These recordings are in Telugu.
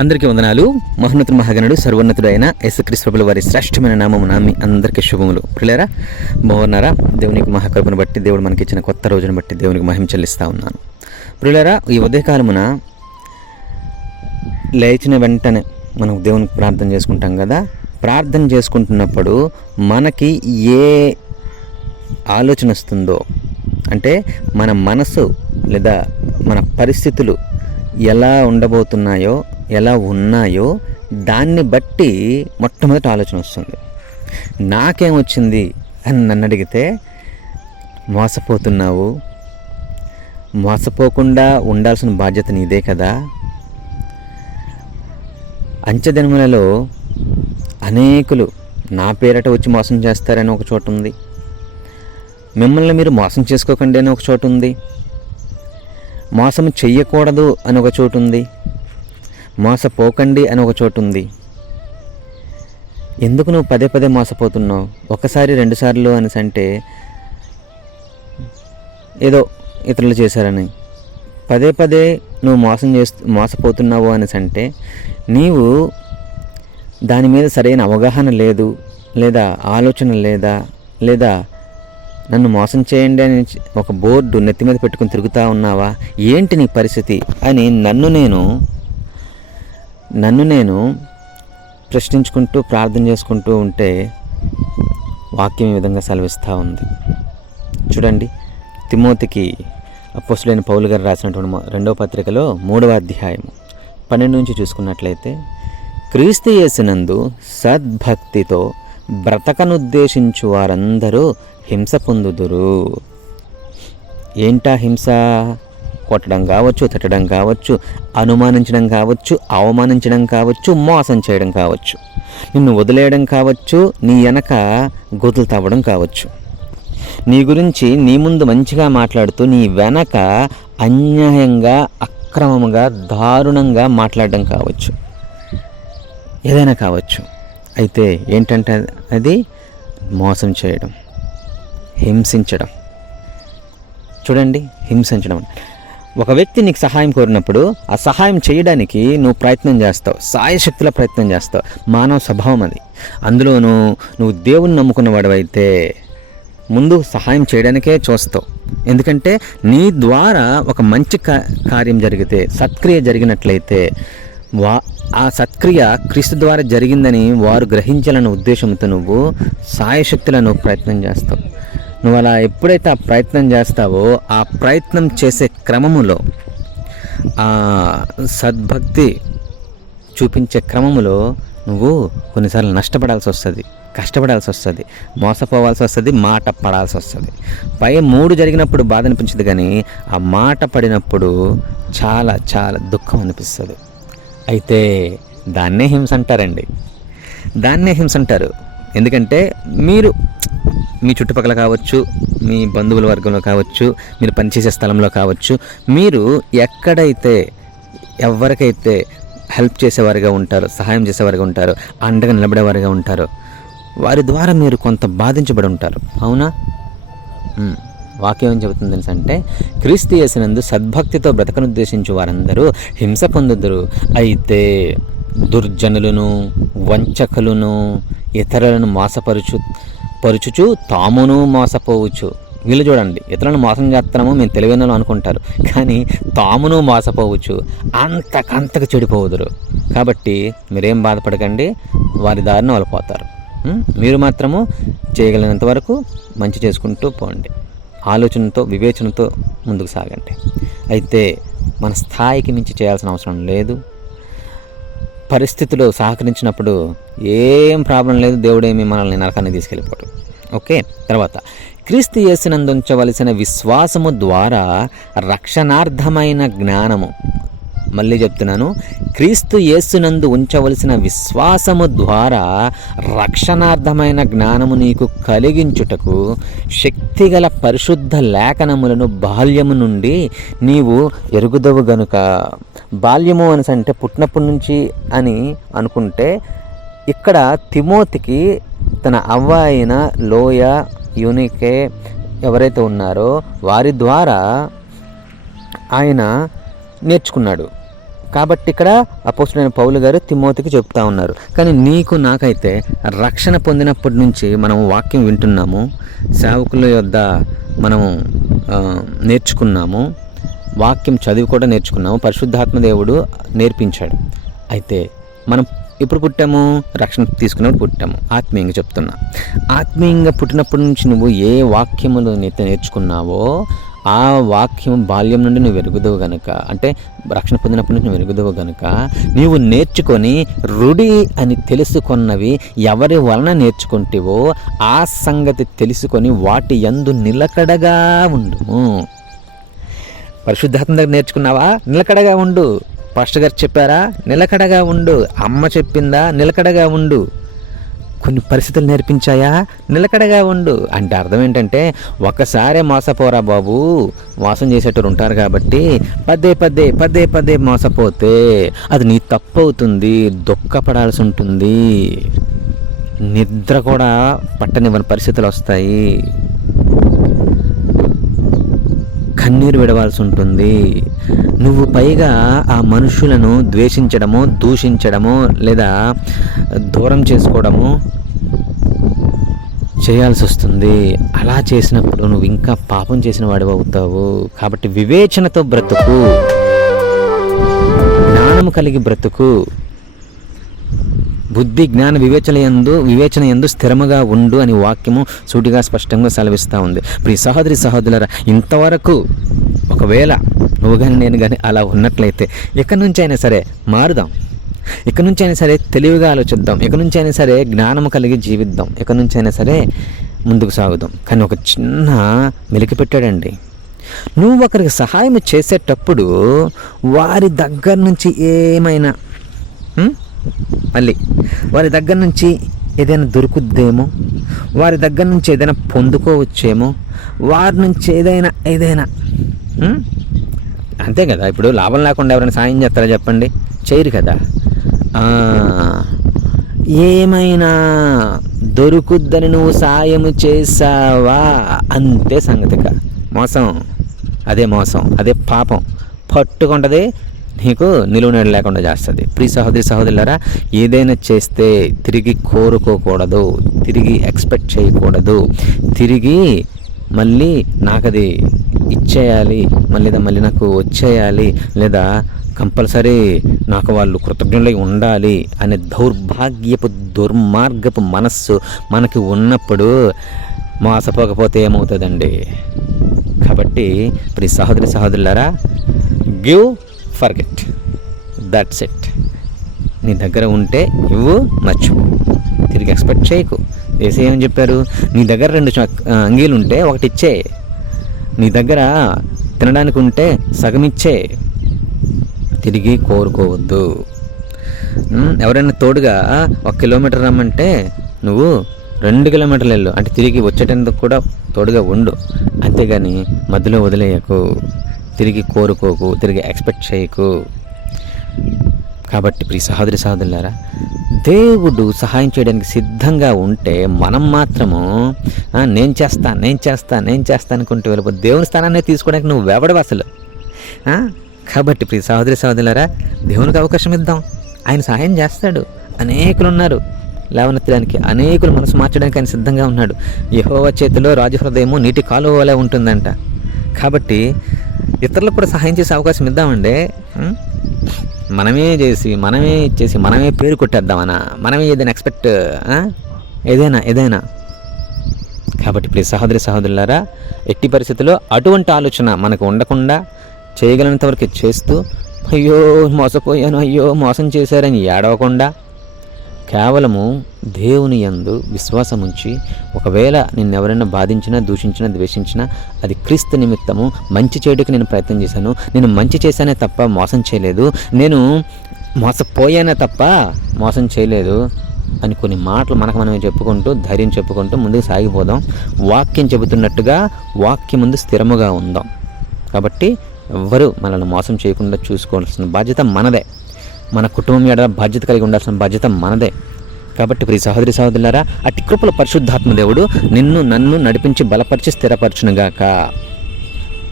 అందరికీ వందనాలు. మహోన్నతుడు మహాగణుడు సర్వోన్నతుడు అయిన యేసుక్రీస్తుల వారి శ్రేష్టమైన నామము నామి అందరికీ శుభములు. పిల్లరా బాగున్నారా? దేవునికి మహాకృపను బట్టి దేవుడు మనకి ఇచ్చిన కొత్త రోజును బట్టి దేవునికి మహిమ చెల్లిస్తా ఉన్నాను. పిల్లరా ఈ ఉదయకాలమున లేచిన వెంటనే మనం దేవునికి ప్రార్థన చేసుకుంటాం కదా? ప్రార్థన చేసుకుంటున్నప్పుడు మనకి ఏ ఆలోచన వస్తుందో అంటే మన మనసు లేదా మన పరిస్థితులు ఎలా ఉండబోతున్నాయో ఎలా ఉన్నాయో దాన్ని బట్టి మొట్టమొదటి ఆలోచన వస్తుంది. నాకేమొచ్చింది అని నన్ను అడిగితే మోసపోతున్నావు. మోసపోకుండా ఉండాల్సిన బాధ్యత నీదే కదా. అంచెదినములలో అనేకులు నా పేరట వచ్చి మోసం చేస్తారని ఒక చోటు ఉంది. మిమ్మల్ని మీరు మోసం చేసుకోకండి అని ఒక చోటు ఉంది. మోసం చెయ్యకూడదు అని ఒక చోటు ఉంది. మోసపోకండి అని ఒక చోటు ఉంది ఎందుకు నువ్వు పదే పదే మోసపోతున్నావు? ఒకసారి రెండుసార్లు అనేసి అంటే ఏదో ఇతరులు చేశారని. పదే పదే నువ్వు మోసం చేస్తూ మోసపోతున్నావు అనేసి అంటే నీవు దాని మీద సరైన అవగాహన లేదు లేదా ఆలోచన లేదా లేదా నన్ను మోసం చేయండి అని ఒక బోర్డు నెత్తి మీద పెట్టుకుని తిరుగుతూ ఉన్నావా? ఏంటి నీ పరిస్థితి? అని నన్ను నేను నన్ను నేను ప్రశ్నించుకుంటూ ప్రార్థన చేసుకుంటూ ఉంటే వాక్యం ఈ విధంగా సెలవిస్తూ ఉంది. చూడండి తిమోతికి అపోసులైన పౌలు గారు రాసినటువంటి రెండవ పత్రికలో మూడవ అధ్యాయం పన్నెండు నుంచి చూసుకున్నట్లయితే క్రీస్తు యేసునందు సద్భక్తితో బ్రతకనుద్దేశించు వారందరూ హింస పొందుదురు. ఏంటా హింస? కొట్టడం కావచ్చు తిట్టడం కావచ్చు అనుమానించడం కావచ్చు అవమానించడం కావచ్చు మోసం చేయడం కావచ్చు నిన్ను వదిలేయడం కావచ్చు నీ వెనక గొతులు తవ్వడం కావచ్చు. నీ గురించి నీ ముందు మంచిగా మాట్లాడుతూ నీ వెనక అన్యాయంగా అక్రమంగా దారుణంగా మాట్లాడడం కావచ్చు. ఏదైనా కావచ్చు. అయితే ఏంటంటే అది? మోసం చేయడం. హింసించడం. చూడండి హింసించడం. ఒక వ్యక్తి నీకు సహాయం కోరినప్పుడు ఆ సహాయం చేయడానికి నువ్వు ప్రయత్నం చేస్తావు. సాయశక్తుల ప్రయత్నం చేస్తావు. మానవ స్వభావం అది. అందులోనూ నువ్వు దేవుని నమ్ముకున్న వాడవైతే ముందు సహాయం చేయడానికే చూస్తావు. ఎందుకంటే నీ ద్వారా ఒక మంచి కార్యం జరిగితే సత్క్రియ జరిగినట్లయితే వా ఆ సత్క్రియ క్రీస్తు ద్వారా జరిగిందని వారు గ్రహించాలన్న ఉద్దేశంతో నువ్వు సాయశక్తులను ప్రయత్నం చేస్తావు. నువ్వు అలా ఎప్పుడైతే ఆ ప్రయత్నం చేస్తావో ఆ ప్రయత్నం చేసే క్రమములో ఆ సద్భక్తి చూపించే క్రమములో నువ్వు కొన్నిసార్లు నష్టపడాల్సి వస్తుంది కష్టపడాల్సి వస్తుంది మోసపోవాల్సి వస్తుంది మాట పడాల్సి వస్తుంది. పై మూడు జరిగినప్పుడు బాధ అనిపించదు కానీ ఆ మాట పడినప్పుడు చాలా చాలా దుఃఖం అనిపిస్తుంది. అయితే దాన్నే హింస అంటారండి. దాన్నే హింస అంటారు. ఎందుకంటే మీరు మీ చుట్టుపక్కల కావచ్చు మీ బంధువుల వర్గంలో కావచ్చు మీరు పనిచేసే స్థలంలో కావచ్చు మీరు ఎక్కడైతే ఎవరికైతే హెల్ప్ చేసేవారుగా ఉంటారో సహాయం చేసేవారుగా ఉంటారో అండగా నిలబడేవారుగా ఉంటారో వారి ద్వారా మీరు కొంత బాధించబడి ఉంటారు. అవునా? వాక్యం ఏం చెబుతుంది అంటే క్రీస్తు చేసినందు సద్భక్తితో బ్రతకనుద్దేశించు వారందరూ హింస పొందుదురు. అయితే దుర్జనులను వంచకులను ఇతరులను మోసపరుచు పరుచుచు తామును మోసపోవచ్చు వీళ్ళు చూడండి ఇతరులను మోసం చేస్తున్నామో మేము తెలివైన అనుకుంటారు. కానీ తామును మోసపోవచ్చు అంతకంతకు చెడిపోవుదురు. కాబట్టి మీరేం బాధపడకండి వారి దారిన వాళ్ళు పోతారు. మీరు మాత్రము చేయగలిగినంత వరకు మంచి చేసుకుంటూ పోండి. ఆలోచనతో వివేచనతో ముందుకు సాగండి. అయితే మన స్థాయికి మించి చేయాల్సిన అవసరం లేదు. పరిస్థితులు సహకరించినప్పుడు ఏం ప్రాబ్లం లేదు దేవుడేమి మనల్ని నరకాన్ని తీసుకెళ్ళిపోవడం ఓకే? తర్వాత క్రీస్తు యేసునందు ఉంచవలసిన విశ్వాసము ద్వారా రక్షణార్థమైన జ్ఞానము మళ్ళీ చెప్తున్నాను. క్రీస్తు యేసునందు ఉంచవలసిన విశ్వాసము ద్వారా రక్షణార్థమైన జ్ఞానము నీకు కలిగించుటకు శక్తిగల పరిశుద్ధ లేఖనములను బాల్యము నుండి నీవు ఎరుగుదవు గనుక. బాల్యము అనేసి అంటే పుట్టినప్పటి నుంచి అని అనుకుంటే ఇక్కడ తిమోతికి తన అవ్వ అయిన లోయ యూనికే ఎవరైతే ఉన్నారో వారి ద్వారా ఆయన నేర్చుకున్నాడు. కాబట్టి ఇక్కడ అపోస్తుడైన పౌలు గారు తిమోతికి చెప్తా ఉన్నారు. కానీ నీకు నాకైతే రక్షణ పొందినప్పటి నుంచి మనం వాక్యం వింటున్నాము సేవకుల యొద్ద మనం నేర్చుకున్నాము వాక్యం చదివి కూడా నేర్చుకున్నాము పరిశుద్ధాత్మ దేవుడు నేర్పించాడు. అయితే మనం ఎప్పుడు పుట్టాము? రక్షణ తీసుకున్నప్పుడు పుట్టాము. ఆత్మీయంగా చెప్తున్నా. ఆత్మీయంగా పుట్టినప్పటి నుంచి నువ్వు ఏ వాక్యములు నేర్చుకున్నావో ఆ వాక్యం బాల్యం నుండి నువ్వు వెరుగుదవు గనుక అంటే రక్షణ పొందినప్పటి నుంచి నువ్వు వెరుగుదవు గనుక నీవు నేర్చుకొని రుడి అని తెలుసుకున్నవి ఎవరి వలన నేర్చుకుంటేవో ఆ సంగతి తెలుసుకొని వాటి ఎందు నిలకడగా ఉండుము పరిశుద్ధాత్మ దగ్గర నేర్చుకున్నావా? నిలకడగా ఉండు. పాస్టర్ గారు చెప్పారా? నిలకడగా ఉండు. అమ్మ చెప్పిందా? నిలకడగా ఉండు. కొన్ని పరిస్థితులు నేర్పించాయా? నిలకడగా ఉండు. అంటే అర్థం ఏంటంటే ఒకసారే మోసపోరా బాబు. మోసం చేసేటోరు ఉంటారు కాబట్టి పదే పదే పదే పదే మోసపోతే అది నీ తప్పు అవుతుంది దుఃఖపడాల్సి ఉంటుంది. నిద్ర కూడా పట్టనివ్వని పరిస్థితులు వస్తాయి. కన్నీరు విడవాల్సి ఉంటుంది. నువ్వు పైగా ఆ మనుషులను ద్వేషించడమో దూషించడమో లేదా దూరం చేసుకోవడము చేయాల్సి వస్తుంది అలా చేసినప్పుడు నువ్వు ఇంకా పాపం చేసిన వాడివి అవుతావు. కాబట్టి వివేచనతో బ్రతుకు. జ్ఞానము కలిగి బ్రతుకు. బుద్ధి జ్ఞాన వివేచన ఎందు వివేచన ఎందు స్థిరముగా ఉండు అని వాక్యము సూటిగా స్పష్టంగా సెలవిస్తూ ఉంది. ప్రియ సహోదరి సహోదరులరా ఇంతవరకు ఒకవేళ నువ్వు కానీ నేను కానీ అలా ఉన్నట్లయితే ఎక్కడి నుంచి అయినా సరే మారుదాం. ఎక్కడి నుంచి అయినా సరే తెలివిగా ఆలోచిద్దాం. ఎక్కడి నుంచి అయినా సరే జ్ఞానము కలిగి జీవిద్దాం. ఎక్కడి నుంచి అయినా సరే ముందుకు సాగుదాం. కానీ ఒక చిన్న మెలికి పెట్టాడండి. నువ్వు ఒకరికి సహాయం చేసేటప్పుడు వారి దగ్గర నుంచి ఏమైనా మళ్ళీ. వారి దగ్గర నుంచి ఏదైనా దొరుకుద్దేమో? వారి దగ్గర నుంచి ఏదైనా పొందుకోవచ్చేమో? వారి నుంచి ఏదైనా ఏదైనా అంతే కదా. ఇప్పుడు లాభం లేకుండా ఎవరైనా సాయం చేస్తారా చెప్పండి? చేయరు కదా. ఏమైనా దొరుకుద్దని నువ్వు సాయం చేసావా అంతే సంగతిక మోసం. అదే మోసం. అదే పాపం. పట్టుకుంటుంది. నీకు నిలువునేడు నీడ లేకుండా చేస్తుంది. ప్రీ సహోదరి సహోదరులారా ఏదైనా చేస్తే తిరిగి కోరుకోకూడదు. తిరిగి ఎక్స్పెక్ట్ చేయకూడదు. తిరిగి మళ్ళీ నాకు అది ఇచ్చేయాలి. మళ్ళీ మళ్ళీ నాకు వచ్చేయాలి. లేదా కంపల్సరీ నాకు వాళ్ళు కృతజ్ఞులై ఉండాలి అనే దౌర్భాగ్యపు దుర్మార్గపు మనస్సు మనకి ఉన్నప్పుడు మోసపోకపోతే ఏమవుతుందండి? కాబట్టి ఇప్పుడు ఈ సహోదరి సహోదరులారా గివ్ ఫర్గెట్. That's it. నీ దగ్గర ఉంటే ఇవ్వు మర్చిపో తిరిగి ఎక్స్పెక్ట్ చేయకు. ఏసీ ఏమని చెప్పారు? నీ దగ్గర రెండు అంగీలు ఉంటే ఒకటి ఇచ్చే. నీ దగ్గర తినడానికి ఉంటే సగం ఇచ్చే తిరిగి కోరుకోవద్దు. ఎవరైనా తోడుగా ఒక కిలోమీటర్ రమ్మంటే నువ్వు రెండు కిలోమీటర్లు వెళ్ళు. అంటే తిరిగి వచ్చేటందుకు కూడా తోడుగా ఉండు. అంతేగాని మధ్యలో వదిలేయకు. తిరిగి కోరుకోకు. తిరిగి ఎక్స్పెక్ట్ చేయకు. కాబట్టి ప్రియ సహోదరి సహోదరులారా దేవుడు సహాయం చేయడానికి సిద్ధంగా ఉంటే మనం మాత్రము నేను చేస్తా నేను చేస్తా నేను చేస్తా అనుకుంటూ వెళ్ళిపో. దేవుని స్థానాన్ని తీసుకోవడానికి నువ్వు వెవడవు అసలు కాబట్టి ప్రియ సహోదరి సహోదరులరా దేవునికి అవకాశం ఇద్దాం. ఆయన సహాయం చేస్తాడు. అనేకులు ఉన్నారు లేవనెత్తడానికి అనేకులు మనసు మార్చడానికి ఆయన సిద్ధంగా ఉన్నాడు. యహోవ చేతిలో రాజు హృదయము నీటి కాలువ ఉంటుందంట. కాబట్టి ఇతరులకు కూడా సహాయం చేసే అవకాశం ఇద్దామండి. మనమే చేసి మనమే ఇచ్చేసి మనమే పేరు కొట్టేద్దామనా? మనమే ఏదైనా ఎక్స్పెక్ట్ ఏదైనా ఏదైనా. కాబట్టి ప్లీజ్ సహోదరి సహోదరులారా ఎట్టి పరిస్థితుల్లో అటువంటి ఆలోచన మనకు ఉండకుండా చేయగలిగినంత వరకు చేస్తూ అయ్యో మోసపోయాను అయ్యో మోసం చేశారని ఏడవకుండా కేవలము దేవుని యందు విశ్వాసం ఉంచి ఒకవేళ నిన్ను ఎవరైనా బాధించినా దూషించినా ద్వేషించినా అది క్రీస్తు నిమిత్తము మంచి చేయడానికి నేను ప్రయత్నం చేశాను నేను మంచి చేశానే తప్ప మోసం చేయలేదు నేను మోసపోయానే తప్ప మోసం చేయలేదు అని కొన్ని మాటలు మనకు మనమే చెప్పుకుంటూ ధైర్యం చెప్పుకుంటూ ముందుకు సాగిపోదాం. వాక్యం చెబుతున్నట్టుగా వాక్యం ముందు స్థిరముగా ఉందాం. కాబట్టి ఎవ్వరూ మనల్ని మోసం చేయకుండా చూసుకోవాల్సిన బాధ్యత మనదే. మన కుటుంబం ఎడ బాధ్యత కలిగి ఉండాల్సిన బాధ్యత మనదే. కాబట్టి ప్రియ సహోదరి సహోదరులారా అతి కృపల పరిశుద్ధాత్మ దేవుడు నిన్ను నన్ను నడిపించి బలపరిచి స్థిరపరచునుగాక.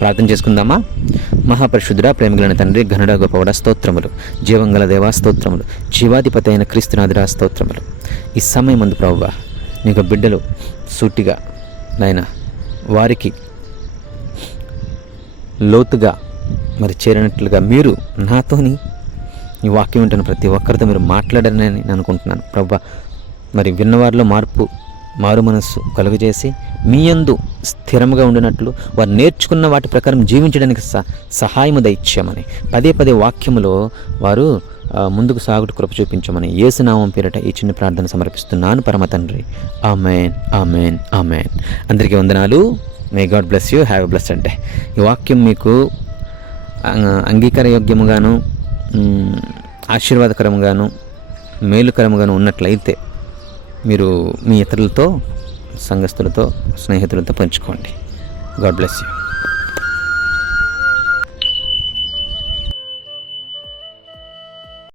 ప్రార్థన చేసుకుందామా? మహాపరిశుద్ధుడ ప్రేమగలైన తండ్రి ఘనుడ గొప్పవడ స్తోత్రములు. జీవంగల దేవా స్తోత్రములు. జీవాధిపతి అయిన క్రీస్తునాథుడ స్తోత్రములు. ఈ సమయం ముందు ప్రభువా నీకు బిడ్డలు సూటిగా నాయన వారికి లోతుగా మరి చేరినట్లుగా మీరు నాతోని ఈ వాక్యం వింటున్న ప్రతి ఒక్కరితో మీరు మాట్లాడారని నేను అనుకుంటున్నాను. ప్రభా మరి విన్నవారిలో మార్పు మారు మనస్సు కలుగజేసి మీ యందు స్థిరముగా ఉండినట్లు వారు నేర్చుకున్న వాటి ప్రకారం జీవించడానికి స సహాయము దయచ్చామని పదే పదే వాక్యములో వారు ముందుకు సాగుట కృప చూపించమని ఏసునామం పేరిట ఈ చిన్న ప్రార్థన సమర్పిస్తున్నాను. పరమ తండ్రి. Amen amen amen. అందరికీ వందనాలు. May God bless you have bless అంటే ఈ వాక్యం మీకు అంగీకారయోగ్యముగాను ఆశీర్వాదకరముగాను మేలుకరముగాను ఉన్నట్లయితే మీరు మీ ఇతరులతో సంఘస్థులతో స్నేహితులతో పంచుకోండి. God bless you